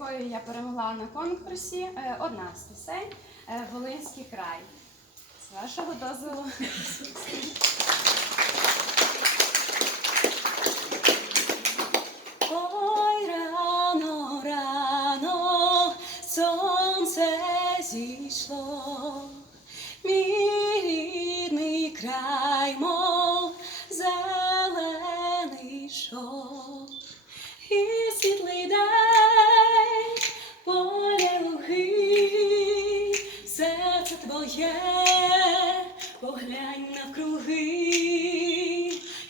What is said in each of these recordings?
якою я перемогла на конкурсі. Е, Одна з пісень е, Волинський край. З вашого дозволу. Ой, рано, рано, сонце зійшло, мій рідний край, мов зелений шов, твоє, поглянь навкруги,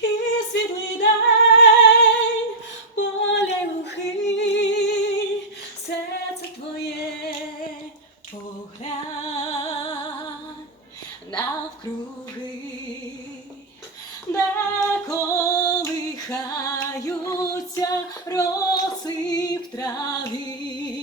і світлий день, поле лухи, серце твоє, поглянь навкруги, де колихаються роси в траві,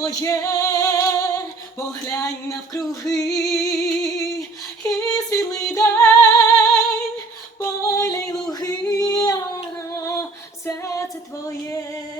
твоє, поглянь навкруги, і світлий день, поля й луги, все серце твоє,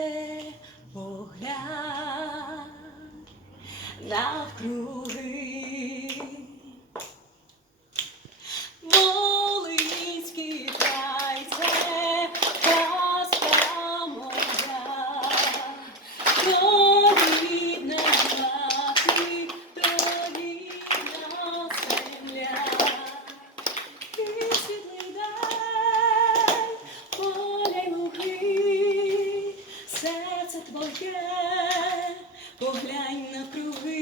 твоє, поглянь на круги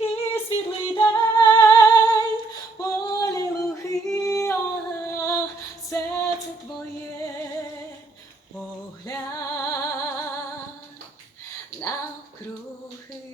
і світлий день, полі луги, а, серце твоє, поглянь навкруги.